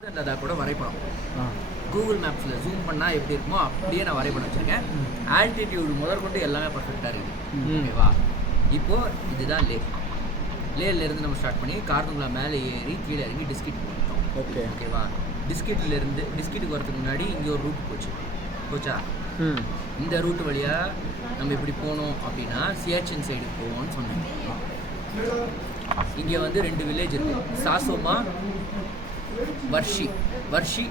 லடாக் கூட வரைபடம் Google மேப்ஸில் zoom பண்ணால் எப்படி இருக்குமோ அப்படியே நான் வரைபடம் வச்சுருக்கேன். ஆல்டிடியூடு முதற்கொண்டு எல்லாமே பர்ஃபெக்டாக இருக்குது. ஓகேவா? இப்போது இதுதான் லேலேருந்து நம்ம ஸ்டார்ட் பண்ணி கார்துங்களா மேலே ஏறி கீழே இறங்கி டிஸ்கிட் போட்டோம். ஓகேவா? டிஸ்கிட்டுக்கு வரதுக்கு முன்னாடி இங்கே ஒரு ரூட் போச்சா இந்த ரூட் வழியாக நம்ம இப்படி போனோம் அப்படின்னா சியாச்சின் சைடுக்கு போவோம்னு சொன்னேன். இங்கே வந்து 2 வில்லேஜ் இருக்குது, சாசோமா வர்ஷி.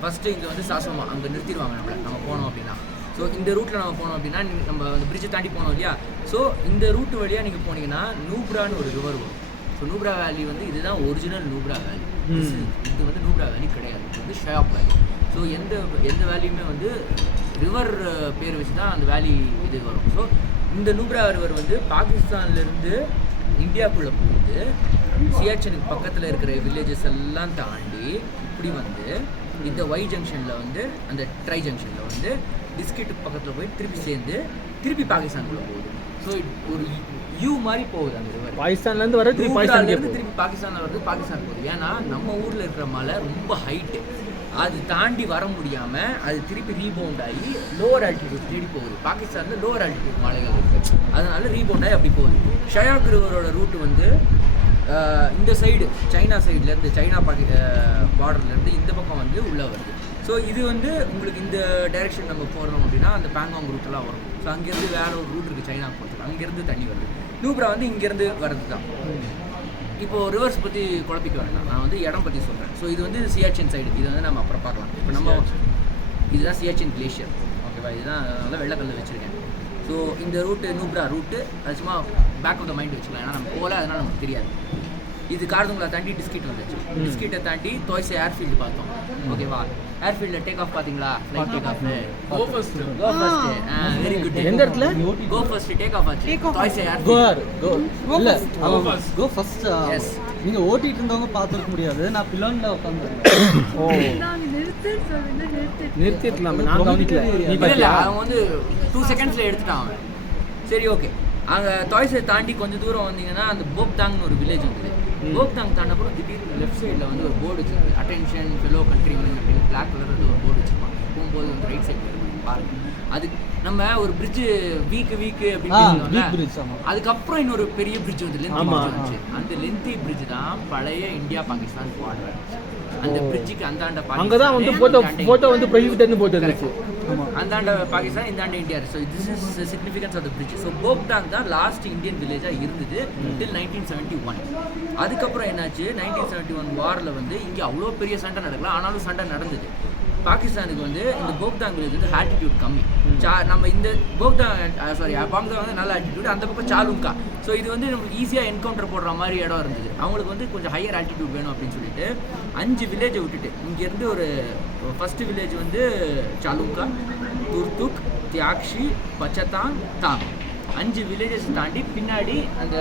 ஃபஸ்ட்டு இங்கே வந்து சாசோமா, அங்கே நிறுத்திடுவாங்க நம்ம போனோம் அப்படின்னா. ஸோ இந்த ரூட்டில் நம்ம போனோம் அப்படின்னா நம்ம அந்த பிரிட்ஜை தாண்டி போனோம் இல்லையா? ஸோ இந்த ரூட்டு வழியாக நீங்கள் போனீங்கன்னா நூப்ரான்னு ஒரு ரிவர் வரும். ஸோ நூப்ரா வேலி வந்து இதுதான் ஒரிஜினல் நூப்ரா வேலி. இது வந்து நூப்ரா வேலி கிடையாது, இது வந்து ஷயாப் வேலி. ஸோ எந்த வேலியுமே வந்து ரிவர் பேர் வச்சு தான் அந்த வேலி இது வரும். ஸோ இந்த நூப்ரா ரிவர் வந்து பாகிஸ்தான்லேருந்து இந்தியாவுக்குள்ளே போகுது. சியாச்சனுக்கு பக்கத்தில் இருக்கிற வில்லேஜஸ் எல்லாம் தாண்டி இப்படி வந்து இந்த ஒய் ஜங்ஷனில் வந்து அந்த ட்ரை ஜங்ஷனில் வந்து டிஸ்கிட்டுக்கு பக்கத்தில் போய் திருப்பி சேர்ந்து திருப்பி பாகிஸ்தானுக்குள்ளே போகுது. ஸோ ஒரு யூ மாதிரி போகுது அந்த ரிவர். பாகிஸ்தான்லேருந்து வர திருப்பி பாகிஸ்தானில் வருது, பாகிஸ்தான் போகுது. ஏன்னா நம்ம ஊரில் இருக்கிற மலை ரொம்ப ஹைட்டு, அது தாண்டி வர முடியாமல் அது திருப்பி ரீபவுண்ட் ஆகி லோவர் ஆல்டிடியூட் தேடி போகுது. பாகிஸ்தானில் லோவர் ஆல்டிடியூட் மலைகள் இருக்குது, அதனால ரீபவுண்ட் ஆகி அப்படி போகுது. ஷயாக் ரிவரோட ரூட்டு வந்து இந்த சைடு சைனா சைட்லேருந்து சைனா பார்டர்லேருந்து இந்த பக்கம் வந்து உள்ளே வருது. ஸோ இது வந்து உங்களுக்கு இந்த டைரெக்ஷன் நம்ம போகிறோம் அப்படின்னா அந்த பேங்காங் ரூட்டெலாம் வரும். ஸோ அங்கேருந்து வேறு ஒரு ரூட் இருக்குது சைனா போகிறதுக்கு, அங்கேருந்து தண்ணி வருது. நூப்ரா வந்து இங்கேருந்து வர்றது தான். இப்போது ரிவர்ஸ் பற்றி குழப்பிக்க வேண்டாம், நான் வந்து இடம் பற்றி சொல்கிறேன். ஸோ இது வந்து சியாச்சின் சைடு, இது வந்து நம்ம அப்புறம் பார்க்கலாம். இப்போ நம்ம இதுதான் சியாச்சின் கிளேஷியர். ஓகேவா? இதுதான் நல்லா வெள்ளைக்கல்ல வச்சுருக்கேன். ஸோ இந்த ரூட்டு நூப்ரா ரூட்டு அது சும்மா பேக் ஆஃப் த மைண்ட் வச்சுக்கலாம், ஏன்னா நம்ம போகல, அதனால் நமக்கு தெரியாது. இது கார்துங்களா தாண்டி டிஸ்கிட் வந்துச்சு. டிஸ்கிட்டை தாண்டி தோய்ஸை ஏர்ஃபீல்டு பார்த்தோம். ஓகேவா? ஏர்ஃபீல்டில் டேக் ஆஃப் பார்த்தீங்களா? Flight take off. Go First. Very good. எந்த இடத்துல கோ ஃபர்ஸ்ட் டேக் ஆஃப் ஆச்சு. Thoise airfield Go First. Yes, நீங்க ஓட்டிட்டு இருந்தவங்க பார்த்துருக்க முடியாது, நான் பிலோன்ல உட்காந்துருக்கேன். நிறுத்திடலாம், நான் கவனிக்கல. இல்லை, அவன் வந்து 2 செகண்ட்ஸில் எடுத்துட்டான் அவன். சரி, ஓகே. அங்கே தாய்ஸை தாண்டி கொஞ்சம் தூரம் வந்தீங்கன்னா அந்த போக்தாங்னு ஒரு வில்லேஜ் வந்துது. போக்தாங் தாண்டப்பறம் திடீர்னு லெஃப்ட் சைடில் வந்து ஒரு போர்டு வச்சுருக்கு, அட்டென்ஷன் ஃபெலோ கண்ட்ரிமேன் அப்படின்னு பிளாக் கலர் ஒரு போர்டு வச்சுருப்பாங்க. போகும்போது வந்து ரைட் சைடில் இருக்கும் பாருங்க. அது நம்ம ஒரு பிரிட்ஜு வீக்கு அப்படின்னு, அதுக்கப்புறம் இன்னொரு பெரிய பிரிட்ஜ் வந்து லென்த்தி பிரிட்ஜ் வந்துச்சு. அந்த லென்த்தி பிரிட்ஜ் தான் பழைய இந்தியா பாகிஸ்தான் பார்டர். அந்த பிரிட்ஜுக்கு அந்தாண்ட அங்கதான் வந்து போட்டோ வந்து ப்ரொஹிபிட்டட்னு போட்டுருந்துச்சு. அந்தாண்ட பாகிஸ்தான், இந்தாண்ட India. So this is significance of the bridge. So Bogdang தான் லாஸ்ட் இந்தியன் வில்லேஜாக இருந்தது டில் 1971. அதுக்கப்புறம் என்னாச்சு, 1971 வாரில் வந்து இங்கே அவ்வளோ பெரிய சண்டை நடக்கல, ஆனாலும் சண்டை நடந்தது. பாகிஸ்தானுக்கு வந்து இந்த போக்தாங் வில்லேஜ் வந்து ஆல்டிடியூட் கம்மி. நம்ம இந்த பாங்தாங் வந்து நல்ல ஆல்டிடியூட், அந்த பக்கம் சாலுங்கா. ஸோ இது வந்து நமக்கு ஈஸியாக என்கவுண்டர் போடுற மாதிரி இடம் இருந்தது. அவங்களுக்கு வந்து கொஞ்சம் ஹையர் ஆல்டிடியூட் வேணும் அப்படின்னு சொல்லிட்டு 5 வில்லேஜை விட்டுட்டு இங்கேருந்து ஒரு ஃபஸ்ட்டு வில்லேஜ் வந்து சாலுங்கா, துர்துக், தியாக்ஷி, பச்சத்தாங், தாங் 5 வில்லேஜஸ் தாண்டி பின்னாடி அந்த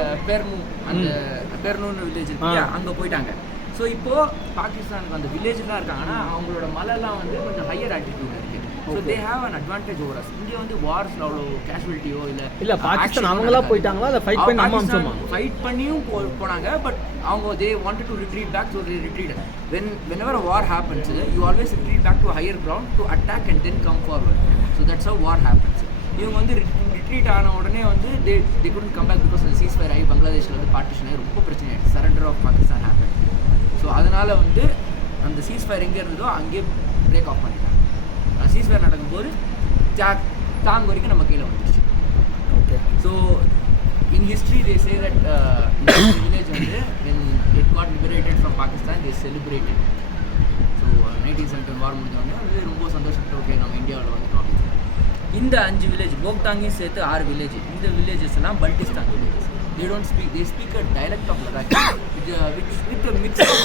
பெர்னூன்னு வில்லேஜ் இருக்கு, அங்கே போயிட்டாங்க. ஸோ இப்போது பாகிஸ்தானுக்கு அந்த வில்லேஜ்லாம் இருக்காங்கன்னா அவங்களோட மலைலாம் வந்து கொஞ்சம் ஹையர் ஆல்டிடியூட் இருக்குது. So they have an advantage over us. இங்கே வந்து வார்ஸில் அவ்வளோ கேஷுவலிட்டியோ இல்லை பாகிஸ்தான் அவங்களா போயிட்டாங்களா இல்லை ஃபைட் பண்ணி நம்ம அம்சமா ஃபைட் பண்ணியும் போனாங்க. பட் அவங்க they wanted to retreat back. So retreat whenever a war happens, you always retreat back to a higher ground to attack and then come forward. So that's how war happens. இவங்க வந்து retreat ஆன உடனே வந்து they couldn't come back because அந்த ceasefire ஆகி பங்களாதேஷில் வந்து partition ஆகி ரொம்ப பிரச்சனை ஆகிடுச்சு. Surrender of Pakistan happen. So அதனால் வந்து அந்த சீஸ்ஃபயர் எங்கே இருந்ததோ அங்கேயே பிரேக் ஆஃப் பண்ணிட்டாங்க. சீஸ்ஃபயர் நடக்கும்போது தாங் வரைக்கும் நம்ம கீழே வந்துடுச்சு. Okay. So in history they say that village வந்து when it got liberated from Pakistan they celebrated. So 1971 வார் முடிஞ்சவொடனே வந்து ரொம்ப சந்தோஷப்பட்டு ஓகே நம்ம இந்தியாவில் வந்துட்டோம் அப்படின்னு. இந்த 5 வில்லேஜ் போக்தாங்கையும் சேர்த்து 6 வில்லேஜ். இந்த வில்லேஜஸ்லாம் பல்டிஸ்தான் villages. They speak a dialect of Ladakhi with a mix of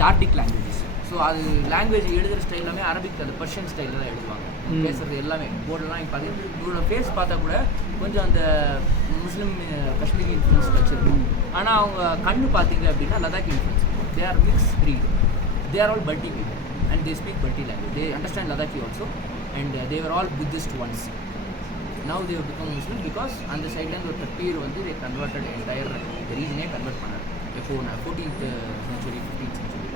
Dardic languages. So அது லாங்குவேஜ் எழுதுகிற ஸ்டைல் எல்லாமே அரபிக், அந்த பர்ஷியன் ஸ்டைலில் தான் எழுதுவாங்க. பேசுகிறது எல்லாமே போர்டெல்லாம் பார்த்தீங்கன்னா இவரோட ஃபேஸ் பார்த்தா கூட கொஞ்சம் அந்த முஸ்லீம் காஷ்மீரி இன்ஃப்ளூன்ஸ் வச்சுருக்கோம். ஆனால் அவங்க கண்ணு பார்த்தீங்க அப்படின்னா Ladakh influence. They are mix breed. They are all Balti people and they speak Balti language. They understand Ladakhi also and they are all Buddhist ones. Now they have become Muslim because அந்த சைட்லேருந்து ஒரு தப்பீர் வந்து they converted entire ரீஜனே கன்வெர்ட் பண்ணார். எப்போ 14th century 15th century.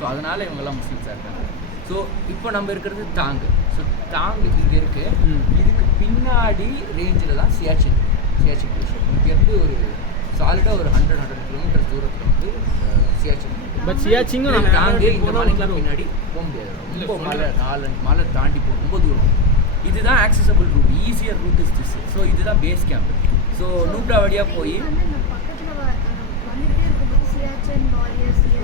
So அதனால் இவங்கெல்லாம் முஸ்லீம்ஸாக இருக்காங்க. So இப்போ நம்ம இருக்கிறது தாங்கு. ஸோ தாங்கு இங்கே இருக்குது. இதுக்கு பின்னாடி ரேஞ்சில் தான் சியாச்சின் கிளேஷியர். இங்கேருந்து ஒரு சாலிடாக ஒரு 100 கிலோமீட்டர் தூரத்தில் வந்து சியாச்சின். பட் சியாச்சிங்கும் நம்ம தாங்கு இந்த மலைக்கெலாம் பின்னாடி போக முடியாது. ரொம்ப மலை தாண்டி போகும், ரொம்ப தூரம். இதுதான் accessible route, easier route is this. So இதுதான் பேஸ் கேம்ப். ஸோ நூப்ரா வழியாக போய்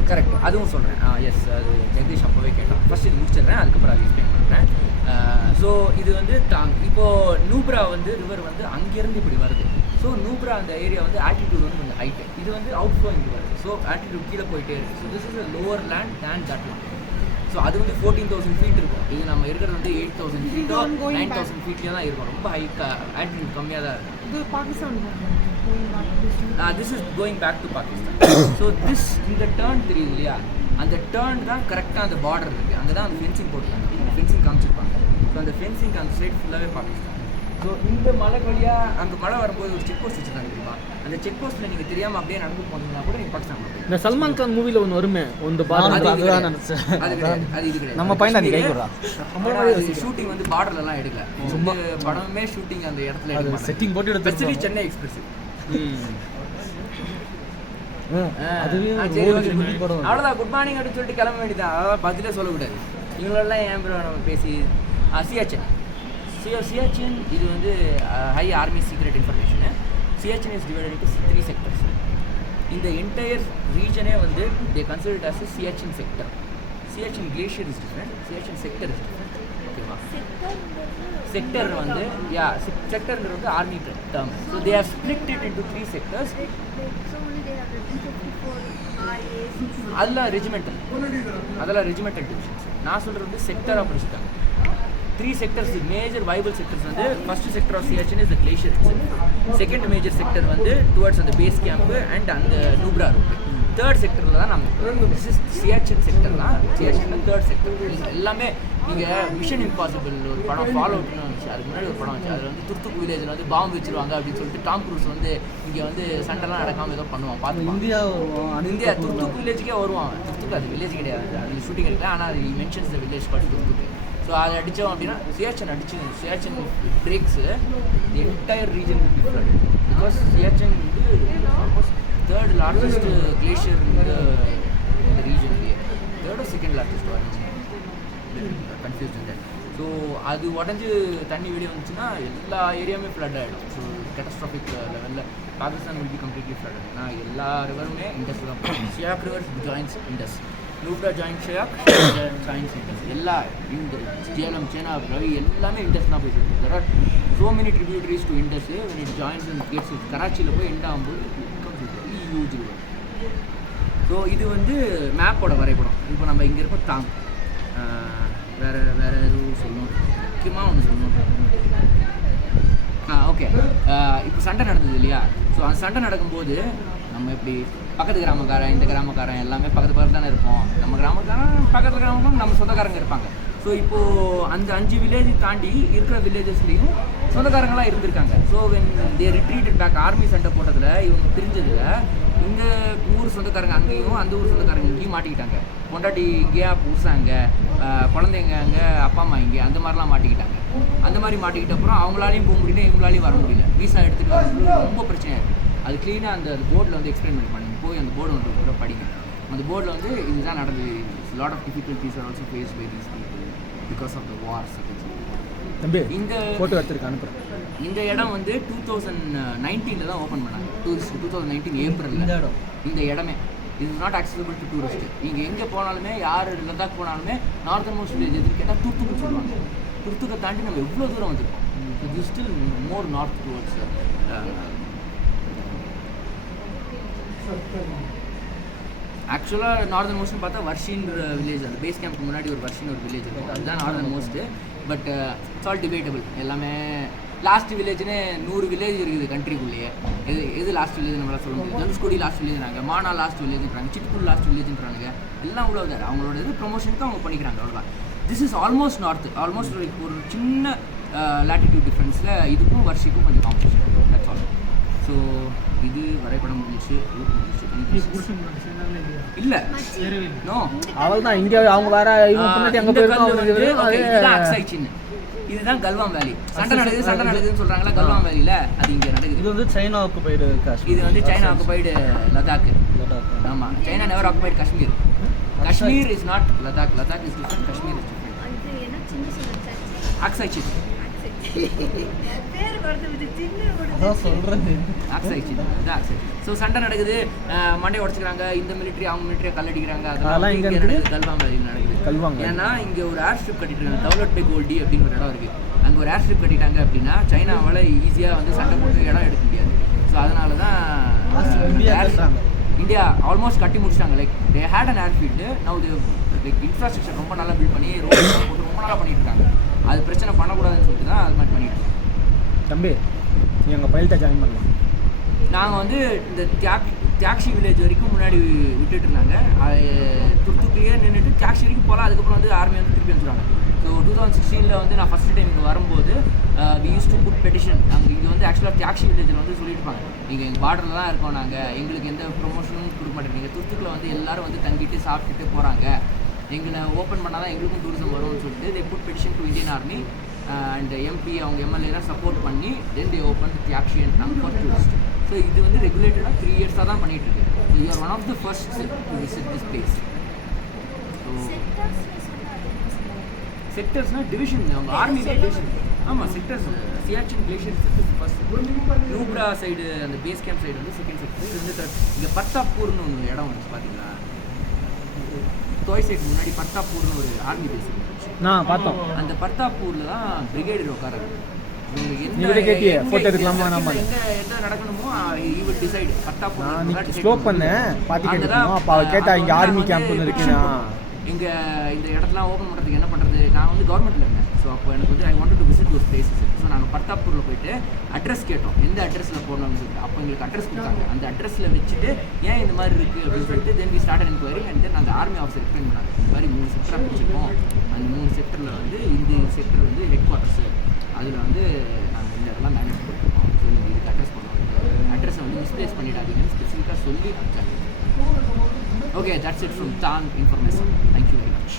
கரெக்ட், அதுவும் சொல்கிறேன். எஸ், அது ஜெகதீஷ் அப்போவே கேட்டான். ஃபஸ்ட் இது முடிச்சிடுறேன், அதுக்கப்புறம் அது எக்ஸ்பிளைன் பண்ணுறேன். ஸோ இது வந்து இப்போது நூப்ரா வந்து ரிவர் வந்து அங்கேருந்து இப்படி வருது. ஸோ நூப்ரா அந்த ஏரியா வந்து ஆல்டிடியூட் வந்து கொஞ்சம் ஹைட்டு. இது வந்து அவுட் ஃப்ளோ இங்கே வருது. ஸோ ஆல்டிடியூட் கீழே போயிட்டே இருக்குது. So this is a lower land than that land. So அது வந்து 14,000 feet இருக்கும். இது நம்ம இருக்கிறது வந்து 8,000 feet 9,000 feetலேயே தான் இருக்கும். ரொம்ப ஆல்டிடியூட் கம்மியாக தான் இருக்கும். This is going back to Pakistan. So this இந்த டேர்ன் தெரியுது இல்லையா, அந்த டேர்ன் தான் கரெக்டாக அந்த பார்டர் இருக்குது. அங்கே தான் அந்த ஃபென்சிங் போட்டுருக்காங்க. ஃபென்சிங் காமிச்சிருப்பாங்க. ஸோ அந்த ஃபென்சிங் அந்த சைட் ஃபுல்லாகவே பாகிஸ்தான். ஸோ இந்த மலை வழியாக அந்த மழை வரும்போது ஒரு செக் போஸ்ட் வச்சுருக்காங்க தெரியுமா, அந்த செக் போஸ்ட்டில் நீங்கள் தெரியாமல் அப்படியே நடந்து போனீங்கன்னா கூட நீங்கள் பாகிஸ்தான் போகிறீங்க. இந்த சல்மான் கான் மூவியில் ஒன்று வருமே ஒன்று அது இது கிடையாது. நம்ம பையன் ஷூட்டிங் வந்து பார்டர்லாம் எடுக்கல. சும்மா படமே ஷூட்டிங் அந்த இடத்துல எடுக்க செட்டிங் போட்டு எடுத்து சென்னை எக்ஸ்பிரஸ். அவ்வளோதான், குட் மார்னிங் அப்படின்னு சொல்லிட்டு கிளம்ப வேண்டியதான். அதாவது பதிலே சொல்லக்கூடாது. இவங்களெல்லாம் ஏன் ப்ரோ நம்ம பேசி சியாச்சின் இது வந்து high army secret information. Siachen is divided into 3 sectors. இந்த என்டையர் ரீஜனே வந்து they considered as Siachen sector. Siachen glacier is different, Siachen sector is different. ஓகேவா? செக்டர் வந்து செக்டர்ன்றது வந்து army term. So they have split it into 3 sectors. அதெல்லாம் ரெஜிமெண்டல் டிவிஷன்ஸ். நான் சொல்கிறது வந்து செக்டராக பிரிச்சுட்டாங்க. 3 sectors, மேஜர் வைபிள் செக்டர்ஸ் வந்து first sector of Siachen is the glacier. Second major sector வந்து டுவர்ட்ஸ் அந்த பேஸ் கேம்ப்பு அண்ட் அந்த நூப்ரா ரூட். தேர்ட் செக்டரில் தான் நம்ம சியாச்சின் செக்டர் தான். Siachen third sector. எல்லாமே நீங்கள் மிஷன் இம்பாசிபிள் ஒரு படம் ஃபாலோ அவுட்னு வந்துச்சு, அதுக்கு முன்னாடி ஒரு படம் வந்துச்சு. அதில் வந்து துர்த்துக் வில்லேஜில் வந்து பாம்பு வச்சுருவாங்க அப்படின்னு சொல்லிட்டு டாம் க்ரூஸ் வந்து இங்கே வந்து சண்டைலாம் நடக்காமல் ஏதோ பண்ணுவான். பார்த்து இந்தியா துர்த்துக் வில்லேஜுக்கே வருவான். துர்த்துக் அது வில்லேஜ் கிடையாது, அது ஷூட்டிங் எடுக்கல. ஆனால் அது mentions the village but Turtuk. So அதை அடித்தோம் அப்படின்னா Siachen breaks entire region different. Because Siachen வந்து ஆல்மோஸ்ட் தேர்ட் லார்ஜஸ்ட் கிளேஷியர் இந்த ரீஜன்லேயே. Third or second largest confuse that. So அது உடஞ்சி தண்ணி வெளியே வந்துச்சுன்னா எல்லா ஏரியாவுமே ஃப்ளட் ஆகிடும். ஸோ கேட்டஸ்ட்ராஃபிக் லெவலில் Pakistan will be completely flood. ஆனால் எல்லா ரிவருமே இண்டஸ் தான் போகும். Shyok river joins Indus, Nubra join Shyok, joins Indus. எல்லா இந்த ஜேலம் சேனாப் ரவி எல்லாமே இண்டஸ் தான் போய் சொல்லுது. There are so many tributaries to Indus. When it joins and gets கராச்சியில் போய் எண்ட் ஆகும்போது ஹியூஜ் ரிவர். ஸோ இது வந்து மேப்போட வரைபடம். இப்போ நம்ம இங்கே இருக்கோம் தாங். வேறு எதுவும் சொல்லணும், முக்கியமாக ஒன்று சொல்லணும். ஓகே, இப்போ சண்டை நடந்தது இல்லையா? ஸோ அந்த சண்டை நடக்கும்போது நம்ம எப்படி பக்கத்து கிராமக்காரன் இந்த கிராமக்காரன் எல்லாமே பக்கத்து தானே இருப்போம். நம்ம கிராமக்காரன் பக்கத்து கிராமக்காரன் நம்ம சொந்தக்காரங்க இருப்பாங்க. ஸோ இப்போது அந்த 5 வில்லேஜ் தாண்டி இருக்கிற வில்லேஜஸ்லேயும் சொந்தக்காரங்களாம் இருந்திருக்காங்க. So when they retreated back, army சண்டை போட்டதில் இவங்க பிரிஞ்சதில் இந்த ஊர் சொந்தக்காரங்க அங்கேயும் அந்த ஊர் சொந்தக்காரங்க இங்கேயும் மாட்டிக்கிட்டாங்க. பொண்டாட்டி இங்கேயா புதுசாங்க, குழந்தைங்க அங்கே, அப்பா அம்மா இங்கே, அந்த மாதிரிலாம் மாட்டிக்கிட்டாங்க. அந்த மாதிரி மாட்டிக்கிட்ட அப்புறம் அவங்களாலையும் போக முடியல, இவங்களாலையும் வர முடியல. வீசா எடுத்துகிட்டு வரது ரொம்ப பிரச்சனையாக இருக்குது. அது க்ளீனாக அந்த போர்டில் வந்து எக்ஸ்பிளைன் பண்ணி போய் அந்த போர்டு ஒன்று கூட படிங்க. அந்த போர்டில் வந்து இதுதான் நடந்தது. Lot of difficulties are also face by these people because of the wars. இந்த ஃபோட்டோ எடுத்துருக்கு அனுப்புகிறேன். இந்த இடம் வந்து 2019 தான் ஓப்பன் பண்ணாங்க. 2019 ஏப்ரலில். இந்த இடமே இது is not accessible to tourist. நீங்கள் எங்கே போனாலுமே, யார் லடாக் போனாலுமே நார்தன் மோஸ்ட் வில்லேஜ் எதுன்னு கேட்டால் துர்த்துக்குன்னு சொல்லுவாங்க. துர்த்துக்கை தாண்டி நம்ம எவ்வளோ தூரம் வந்திருக்கோம். இது ஸ்டில் மோர் நார்த் டுவர்ட்ஸ். ஆக்சுவலாக நார்தன் மோஸ்ட்னு பார்த்தா வர்ஷின்ற வில்லேஜ், அந்த பேஸ் கேம்ப்க்கு முன்னாடி ஒரு வர்ஷின் ஒரு வில்லேஜ் இருக்கும், அதுதான் northern most. But it's all debatable. எல்லாமே லாஸ்ட் வில்லேஜ்னு 100 வில்லேஜ் இருக்குது கண்ட்ரிக்குள்ளேயே. எது லாஸ்ட் வில்லேஜ் நம்மளால் சொல்ல முடியாது. தனுஷ்கோடி லாஸ்ட் வில்லேஜ்றாங்க, மானா லாஸ்ட் வில்லேஜ்ன்றாங்க, சிட்பூர் லாஸ்ட் வில்லேஜ்ன்றாங்க. எல்லாம் உள்ள தான் அவங்களோட இது ப்ரொமோஷனுக்கு அவங்க பண்ணிக்கிறாங்க, அவ்வளோதான். This is almost north, almost ஒரு சின்ன லேட்டிடியூட் டிஃப்ரென்ஸில் இதுக்கும் வர்ஷிக்கும் கொஞ்சம் காம்படிஷன். That's all. ஸோ இது வரைபடம் முடிஞ்சிச்சு இல்லை நோ அவ்வளோதான் இங்கே அவங்க வேற இவங்க முன்னாடி அங்கே போயிருக்கோம். இதுதான் கல்வான் வேலி. சண்டை நடக்குதுன்னு சொல்றாங்களா கல்வான் வேலியில, அது இங்க நடக்குது. இது வந்து சைனா ஆக்குபைடு காஷ்மீர். இது வந்து சைனா ஆக்குபைடு லடாக். ஆமா, China never occupied Kashmir. Kashmir is not Ladakh. Ladakh is different, Kashmir is different. அது என்ன சின்ன சொன்னாங்க ஆக்சை சின். பேர் வருது இது சின்ன அதான் சொல்றேன். ஆக்சை சின். இது ஆக்சை. ஸோ சண்டை நடக்குது, மண்டை உடச்சிக்கிறாங்க, இந்த மிலிட்ரி அவங்க மிலிட்ரியை கல்லடிக்கிறாங்க. அதெல்லாம் இங்கே நடக்குது, கல்வான் வேலியில் நடக்குது. கல்வாங்க. ஏன்னா இங்கே ஒரு ஏர் ஸ்ட்ரிப் கட்டிட்டு தௌலத் பை கோல்டி அப்படின்னு ஒரு இடம் இருக்குது. அங்கே ஒரு ஏர் ஸ்ட்ரிப் கட்டிட்டாங்க அப்படின்னா சைனாவால் ஈஸியாக வந்து சண்டை போட்டு இடம் எடுக்க முடியாது. ஸோ அதனால தான் இந்தியா ஆல்மோஸ்ட் கட்டி முடிச்சிட்டாங்க. Like they had an airfield. Now like infrastructure ரொம்ப நல்லா பில்ட் பண்ணி ரோடு போட்டு ரொம்ப நல்லா பண்ணிட்டு இருக்காங்க. அது பிரச்சனை பண்ணக்கூடாதுன்னு சொல்லிட்டு தான் அது மாதிரி பண்ணிட்டு இருக்கோம். தம்பி நீ எங்கள் பயில்கிட்ட ஜாயின் பண்ணலாம். நாங்கள் வந்து இந்த தியாக்ஷி வில்லேஜ் வரைக்கும் முன்னாடி விட்டுட்டு இருந்தாங்க. துர்த்துக்குள்ளேயே நின்றுட்டு தியாக்ஷி வரைக்கும் போகலாம். அதுக்கப்புறம் வந்து ஆர்மி வந்து திருப்பி வந்துடுவாங்க. ஸோ 2016 வந்து நான் ஃபஸ்ட் டைம் இங்கே வரும்போது we used to put petition. அங்கே இங்கே வந்து ஆக்சுவலாக தியாக்ஷி வில்லேஜில் வந்து சொல்லியிருப்பாங்க, நீங்கள் எங்கள் பார்டரில் தான் இருக்கோம், நாங்கள் எங்களுக்கு எந்த ப்ரொமோஷனும் கொடுக்க மாட்டேங்க. நீங்கள் துர்த்துக்குள்ள வந்து எல்லோரும் வந்து தங்கிட்டு சாப்பிட்டுட்டு போகிறாங்க, எங்களை ஓப்பன் பண்ணால் தான் எங்களுக்கும் டூரிசம் வரும்னு சொல்லிட்டு they put petition to Indian army and MP அவங்க எம்எல்ஏலாம் சப்போர்ட் பண்ணி then they open Tyakshi and நாங்கள் ஃபார் டூரிஸ்ட். ஸோ இது வந்து ரெகுலேட்டடாக 3 இயர்ஸாக தான் பண்ணிகிட்டு இருக்கு. So you are one of the first to visit this place. So செக்டர்ஸ்னால் டிவிஷன், அவங்க ஆர்மிலே டிவிஷன். ஆமாம், sectors Siachen glacier sector first, Nubra side அந்த பேஸ் கேம்ப் சைடு வந்து செகண்ட் செக்டர். இது வந்து இங்கே பர்தாப்பூர்னு ஒன்று இடம் வந்து பார்த்தீங்களா, தோய் சைடு முன்னாடி பர்தாப்பூர்னு ஒரு ஆர்மி பேஸ் இருந்துச்சு. நான் பார்த்தோம். அந்த பர்தாப்பூரில் தான் பிரிகேடியர் உட்காராரு. என்ன நடக்கணுமோ இவர் டிசைட். நான் ஸ்லோப் பண்ணேன் பார்த்துக்கிட்டு அப்போ அவள் கேட்டா இங்கே ஆர்மி கேம்ப்னு இருக்குண்ணா, இங்கே இந்த இடத்துலாம் ஓப்பன் பண்ணுறதுக்கு என்ன பண்ணுறது. நான் வந்து கவர்மெண்ட்டில் இருந்தேன். ஸோ அப்போ எனக்கு வந்து I wanted to visit those places. So நாங்கள் பர்தாப்பூரில் போயிட்டு அட்ரஸ் கேட்டோம், எந்த அட்ரஸில் போகணும்னு சொல்லிட்டு. அப்போ எங்களுக்கு அட்ரஸ் கொடுத்தாங்க. அந்த அட்ரஸில் வச்சுட்டு ஏன் இந்த மாதிரி இருக்குது அப்படின்னு சொல்லிட்டு then we start enquiry. And then அந்த ஆர்மி ஆஃபீஸர் எக்ஸ்பிளைன் பண்ணாங்க, இந்த மாதிரி 3 செக்டராக பிடிச்சிருக்கோம். அந்த 3 செக்டரில் வந்து இந்த செக்டர் வந்து ஹெட் குவார்ட்டர்ஸு, அதில் வந்து நாங்கள் இந்த இதெல்லாம் மேனேஜ் பண்ணிருக்கோம். ஸோ நீங்கள் இதுக்கு அட்ரஸ் பண்ணுவோம், அட்ரஸை வந்து மிஸ்பிளேஸ் பண்ணிடாதீங்கன்னு ஸ்பெசிஃபிக்காக சொல்லி அனுப்பிச்சாங்க. ஓகே, தட்ஸ் இட் ஃப்ரம் தான் இன்ஃபர்மேஷன். Thank you very much.